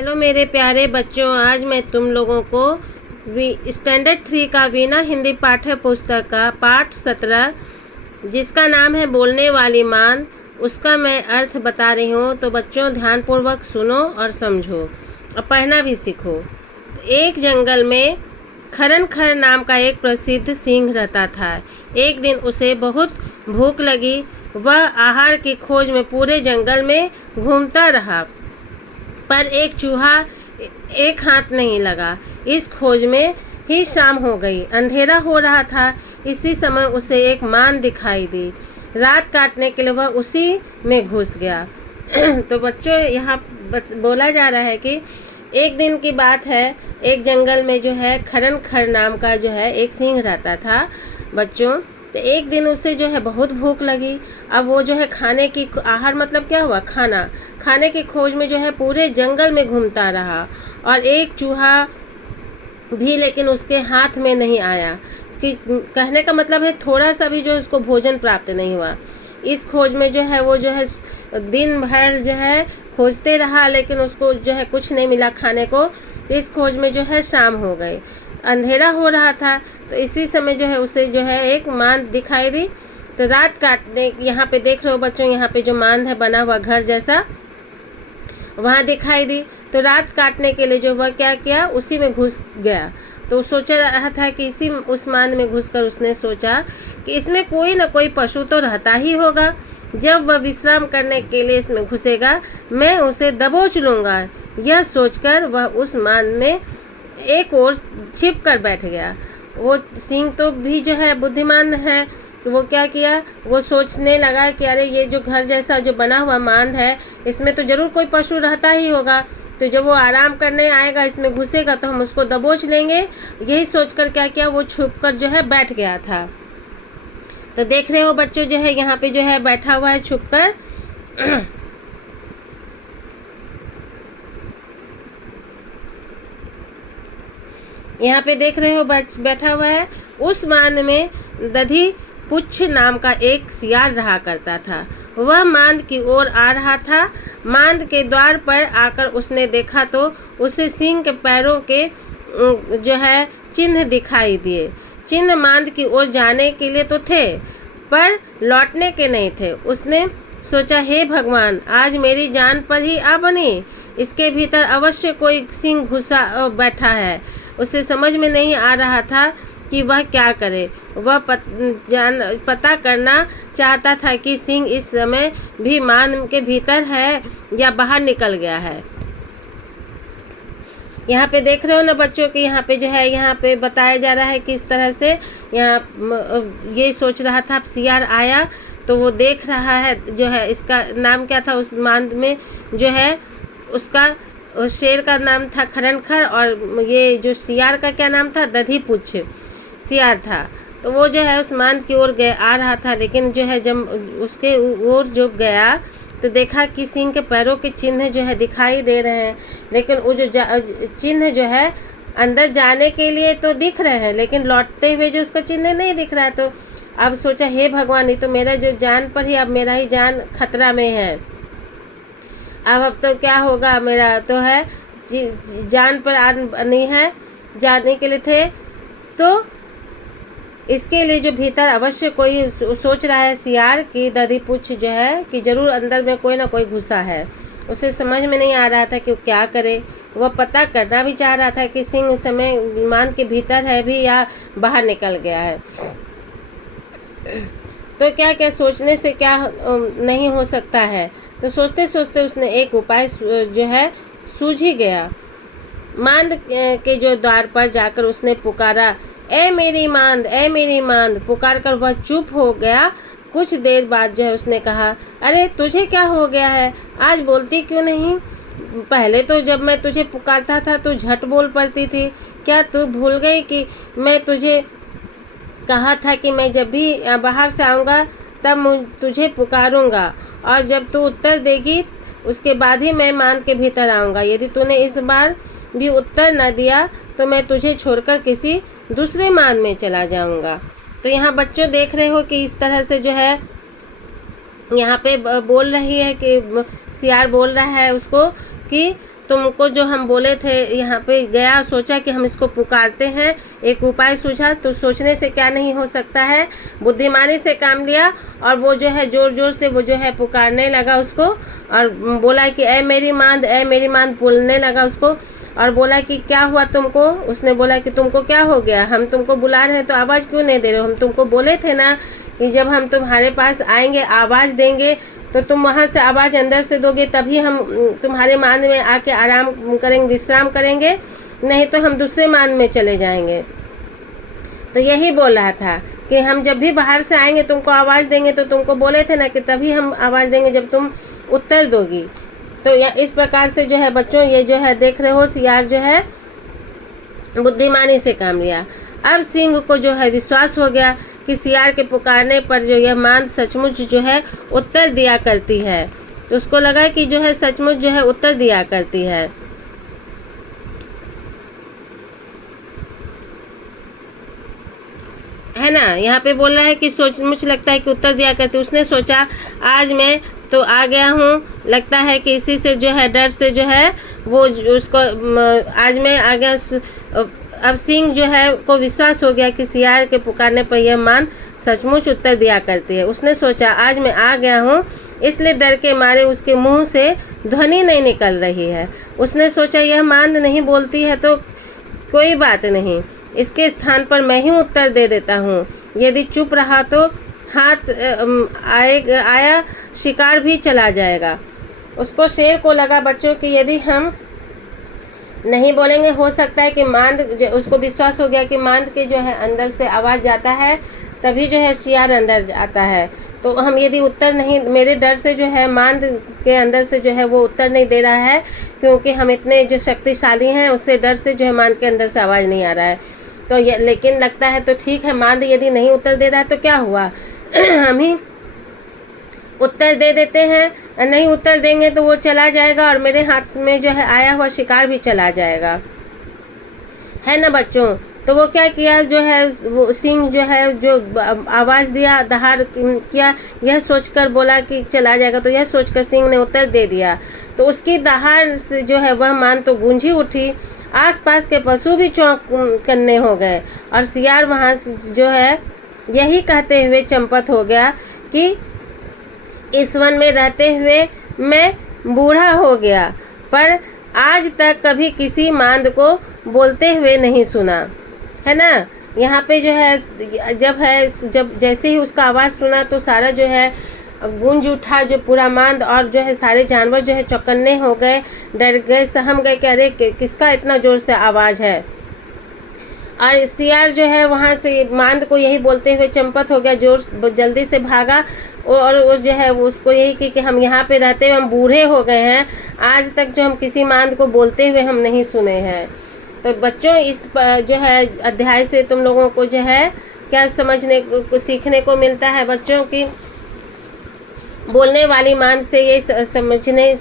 Hello मेरे प्यारे बच्चों, आज मैं तुम लोगों को स्टैंडर्ड 3 का वीणा हिंदी पाठ्य पुस्तक का पाठ 17 जिसका नाम है बोलने वाली मांद, उसका मैं अर्थ बता रही हूँ। तो बच्चों ध्यानपूर्वक सुनो और समझो और पढ़ना भी सीखो। तो एक जंगल में खरन खर नाम का एक प्रसिद्ध सिंह रहता था। एक दिन उसे बहुत भूख लगी। वह आहार की खोज में पूरे जंगल में घूमता रहा, पर एक चूहा एक हाथ नहीं लगा। इस खोज में ही शाम हो गई, अंधेरा हो रहा था। इसी समय उसे एक मांद दिखाई दी। रात काटने के लिए वह उसी में घुस गया। तो बच्चों यहाँ बोला जा रहा है कि एक दिन की बात है, एक जंगल में जो है खरन खर नाम का जो है एक सिंह रहता था बच्चों। तो एक दिन उसे जो है बहुत भूख लगी। अब वो जो है खाने की आहार मतलब क्या हुआ, खाने की खोज में जो है पूरे जंगल में घूमता रहा, और एक चूहा भी लेकिन उसके हाथ में नहीं आया। कि कहने का मतलब है थोड़ा सा भी जो उसको भोजन प्राप्त नहीं हुआ। इस खोज में जो है वो जो है दिन भर जो है खोजते रहा, लेकिन उसको जो है कुछ नहीं मिला खाने को। तो इस खोज में जो है शाम हो गई, अंधेरा हो रहा था। तो इसी समय जो है उसे जो है एक मांद दिखाई दी। तो रात काटने, यहाँ पे देख रहे हो बच्चों, यहाँ पे जो मांद है बना हुआ घर जैसा, वहाँ दिखाई दी। तो रात काटने के लिए जो वह क्या किया, उसी में घुस गया। तो सोच रहा था कि उस मांद में घुसकर उसने सोचा कि इसमें कोई ना कोई पशु तो रहता ही होगा। जब वह विश्राम करने के लिए इसमें घुसेगा, मैं उसे दबोच लूँगा। यह सोचकर वह उस मांद में एक ओर छिप कर बैठ गया। वो सिंह तो भी जो है बुद्धिमान है, तो वो क्या किया, वो सोचने लगा कि अरे ये जो घर जैसा जो बना हुआ मांद है, इसमें तो ज़रूर कोई पशु रहता ही होगा। तो जब वो आराम करने आएगा, इसमें घुसेगा, तो हम उसको दबोच लेंगे। यही सोचकर क्या किया, वो छुपकर जो है बैठ गया था। तो देख रहे हो बच्चों, जो है यहाँ पे जो है बैठा हुआ है छुपकर। यहाँ पे देख रहे हो बैठा हुआ है। उस मांद में दधी पुच्छ नाम का एक सियार रहा करता था। वह मांद की ओर आ रहा था। मांद के द्वार पर आकर उसने देखा तो उसे सिंह के पैरों के जो है चिन्ह दिखाई दिए। चिन्ह मांद की ओर जाने के लिए तो थे, पर लौटने के नहीं थे। उसने सोचा, हे भगवान, आज मेरी जान पर ही आ बनी। इसके भीतर अवश्य कोई सिंह घुसा बैठा है। उसे समझ में नहीं आ रहा था कि वह क्या करे। वह पता करना चाहता था कि सिंह इस समय भी मांद के भीतर है या बाहर निकल गया है। यहाँ पे देख रहे हो ना बच्चों कि यहाँ पे जो है, यहाँ पे बताया जा रहा है कि इस तरह से यहाँ ये सोच रहा था। अब सियार आया तो वो देख रहा है जो है, इसका नाम क्या था उस मांद में जो है, उसका शेर का नाम था खरन खर, और ये जो सियार का क्या नाम था, दधी पुच्छ सियार था। तो वो जो है उस मांद की ओर आ रहा था, लेकिन जो है जब उसके ओर जो गया तो देखा कि सिंह के पैरों के चिन्ह जो है दिखाई दे रहे हैं, लेकिन वो जो चिन्ह जो है अंदर जाने के लिए तो दिख रहे हैं, लेकिन लौटते हुए जो उसका चिन्ह नहीं दिख रहा है। तो अब सोचा, हे भगवान, ये तो मेरा जो जान पर ही, अब मेरा ही जान खतरा में है। अब तो क्या होगा, मेरा तो है जान पर नहीं है, जाने के लिए थे। तो इसके लिए जो भीतर अवश्य कोई सोच रहा है सियार की दधी पुच्छ जो है कि ज़रूर अंदर में कोई ना कोई घुसा है। उसे समझ में नहीं आ रहा था कि वो क्या करे। वह पता करना भी चाह रहा था कि सिंह इस समय मांद के भीतर है भी या बाहर निकल गया है। तो क्या क्या सोचने से क्या नहीं हो सकता है। तो सोचते सोचते उसने एक उपाय जो है सूझ ही गया। मांद के जो द्वार पर जाकर उसने पुकारा, ए मेरी मांद, ए मेरी मांद। पुकार कर वह चुप हो गया। कुछ देर बाद जो है उसने कहा, अरे तुझे क्या हो गया है, आज बोलती क्यों नहीं? पहले तो जब मैं तुझे पुकारता था तो झट बोल पड़ती थी। क्या तू भूल गई कि मैं तुझे कहा था कि मैं जब भी बाहर से आऊँगा तब तुझे पुकारूँगा, और जब तू उत्तर देगी उसके बाद ही मैं मांद के भीतर आऊँगा। यदि तूने इस बार भी उत्तर न दिया तो मैं तुझे छोड़कर किसी दूसरे मांद में चला जाऊँगा। तो यहाँ बच्चों देख रहे हो कि इस तरह से जो है यहाँ पे बोल रही है कि सियार बोल रहा है उसको कि तुमको जो हम बोले थे यहाँ पे गया, सोचा कि हम इसको पुकारते हैं, एक उपाय सूझा। तो सोचने से क्या नहीं हो सकता है, बुद्धिमानी से काम लिया और वो जो है ज़ोर ज़ोर से वो जो है पुकारने लगा उसको, और बोला कि ऐ मेरी मांद, ऐ मेरी मांद, बोलने लगा उसको। और बोला कि क्या हुआ तुमको? उसने बोला कि तुमको क्या हो गया, हम तुमको बुला रहे हैं तो आवाज़ क्यों नहीं दे रहे हो? हम तुमको बोले थे ना कि जब हम तुम्हारे पास आएंगे आवाज़ देंगे तो तुम वहाँ से आवाज़ अंदर से दोगे, तभी हम तुम्हारे मान में आके आराम करेंगे, विश्राम करेंगे, नहीं तो हम दूसरे मान में चले जाएंगे। तो यही बोल रहा था कि हम जब भी बाहर से आएंगे तुमको आवाज़ देंगे, तो तुमको बोले थे ना कि तभी हम आवाज़ देंगे जब तुम उत्तर दोगी। तो इस प्रकार से जो है बच्चों, ये जो है देख रहे हो, सियार जो है बुद्धिमानी से काम लिया। अब सिंह को जो है विश्वास हो गया कि सियार के पुकारने पर जो यह मांद सचमुच जो है उत्तर दिया करती है। तो उसको लगा कि जो है सचमुच जो है उत्तर दिया करती है ना। यहाँ पे बोल रहा है कि मुझे लगता है कि उत्तर दिया करती। उसने सोचा आज मैं तो आ गया हूँ, लगता है कि इसी से जो है डर से जो है वो उसको आज मैं आ गया। अब सिंह जो है को विश्वास हो गया कि सियार के पुकारने पर यह मांद सचमुच उत्तर दिया करती है। उसने सोचा आज मैं आ गया हूँ, इसलिए डर के मारे उसके मुंह से ध्वनि नहीं निकल रही है। उसने सोचा यह मांद नहीं बोलती है तो कोई बात नहीं, इसके स्थान पर मैं ही उत्तर दे देता हूँ। यदि चुप रहा तो हाथ आया शिकार भी चला जाएगा। उसको शेर को लगा बच्चों कि यदि हम नहीं बोलेंगे, हो सकता है कि मांद, उसको विश्वास हो गया कि मांद के जो है अंदर से आवाज़ जाता है तभी जो है सियार अंदर आता है। तो हम यदि उत्तर नहीं, मेरे डर से जो है मांद के अंदर से जो है वो उत्तर नहीं दे रहा है, क्योंकि हम इतने जो शक्तिशाली हैं, उससे डर से जो है मांद के अंदर से आवाज़ नहीं आ रहा है। तो ये लेकिन लगता है तो ठीक है, मांद यदि नहीं उत्तर दे रहा है तो क्या हुआ हम ही उत्तर दे देते हैं, नहीं उत्तर देंगे तो वो चला जाएगा और मेरे हाथ में जो है आया हुआ शिकार भी चला जाएगा, है ना बच्चों। तो वो क्या किया, जो है वो सिंह जो है जो आवाज़ दिया, दहाड़ किया, यह सोचकर बोला कि चला जाएगा, तो यह सोचकर सिंह ने उत्तर दे दिया। तो उसकी दहाड़ से जो है वह मांद तो गूंजी उठी, आसपास के पशु भी चौंक करने हो गए और सियार वहाँ से जो है यही कहते हुए चंपत हो गया कि इस वन में रहते हुए मैं बूढ़ा हो गया, पर आज तक कभी किसी मांद को बोलते हुए नहीं सुना, है ना। यहाँ पे जो है जब जैसे ही उसका आवाज़ सुना तो सारा जो है गूंज उठा, जो पूरा मांद, और जो है सारे जानवर जो है चौकन्ने हो गए, डर गए, सहम गए कि अरे किसका इतना ज़ोर से आवाज़ है। और सियार जो है वहाँ से मांद को यही बोलते हुए चंपत हो गया, जल्दी से भागा और वो जो है वो उसको यही कि हम यहाँ पे रहते हुए हम बूढ़े हो गए हैं, आज तक जो हम किसी मांद को बोलते हुए हम नहीं सुने हैं। तो बच्चों इस जो है अध्याय से तुम लोगों को जो है क्या समझने को सीखने को मिलता है बच्चों की, बोलने वाली मांद से ये समझने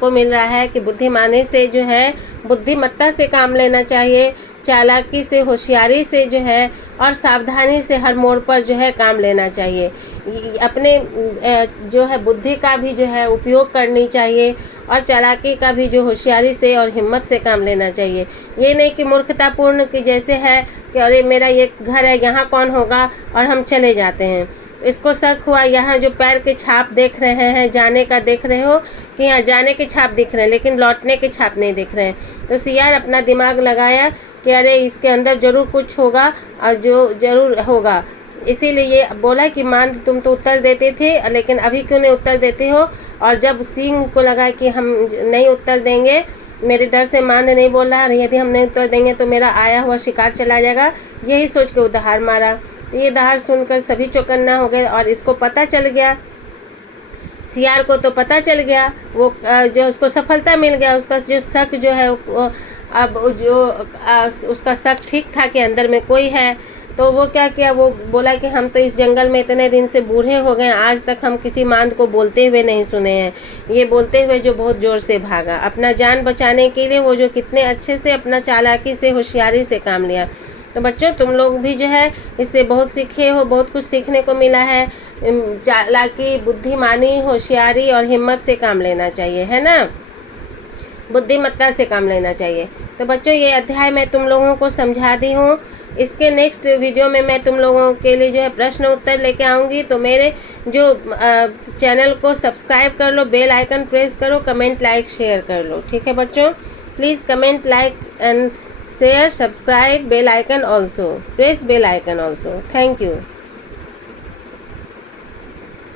को मिल रहा है कि बुद्धिमानी से जो है बुद्धिमत्ता से काम लेना चाहिए, चालाकी से, होशियारी से जो है और सावधानी से हर मोड़ पर जो है काम लेना चाहिए। अपने जो है बुद्धि का भी जो है उपयोग करनी चाहिए और चालाकी का भी जो होशियारी से और हिम्मत से काम लेना चाहिए। ये नहीं कि मूर्खतापूर्ण कि जैसे है कि अरे मेरा ये घर है, यहाँ कौन होगा, और हम चले जाते हैं। तो इसको शक हुआ, यहाँ जो पैर के छाप देख रहे हैं, जाने का देख रहे हो कि यहाँ जाने के छाप दिख रहे हैं लेकिन लौटने के छाप नहीं दिख रहे हैं। तो सियार अपना दिमाग लगाया कि अरे इसके अंदर ज़रूर कुछ होगा और जो ज़रूर होगा, इसीलिए ये बोला कि मांद तुम तो उत्तर देते थे लेकिन अभी क्यों नहीं उत्तर देते हो। और जब सिंह को लगा कि हम नहीं उत्तर देंगे, मेरे डर से मांद नहीं बोल रहा है, यदि हम नहीं उत्तर देंगे तो मेरा आया हुआ शिकार चला जाएगा, यही सोच के वो दहाड़ मारा। तो ये दहाड़ सुनकर सभी चौकन्ना हो गए और इसको पता चल गया, सियार को तो पता चल गया, वो जो उसको सफलता मिल गया, उसका जो शक जो है अब जो उसका शक ठीक था कि अंदर में कोई है। तो वो क्या किया, वो बोला कि हम तो इस जंगल में इतने दिन से बूढ़े हो गए, आज तक हम किसी मांद को बोलते हुए नहीं सुने हैं। ये बोलते हुए जो बहुत ज़ोर से भागा अपना जान बचाने के लिए, वो जो कितने अच्छे से अपना चालाकी से, होशियारी से काम लिया। तो बच्चों तुम लोग भी जो है इससे बहुत सीखे हो, बहुत कुछ सीखने को मिला है। चालाकी, बुद्धिमानी, होशियारी और हिम्मत से काम लेना चाहिए, है ना। बुद्धिमत्ता से काम लेना चाहिए। तो बच्चों, ये अध्याय मैं तुम लोगों को समझा दी हूँ। इसके नेक्स्ट वीडियो में मैं तुम लोगों के लिए जो है प्रश्न उत्तर लेके आऊँगी। तो मेरे जो चैनल को सब्सक्राइब कर लो, बेल आइकन प्रेस करो, कमेंट लाइक शेयर कर लो। ठीक है बच्चों, please comment like and share, subscribe, bell icon also, press bell icon also. Thank you.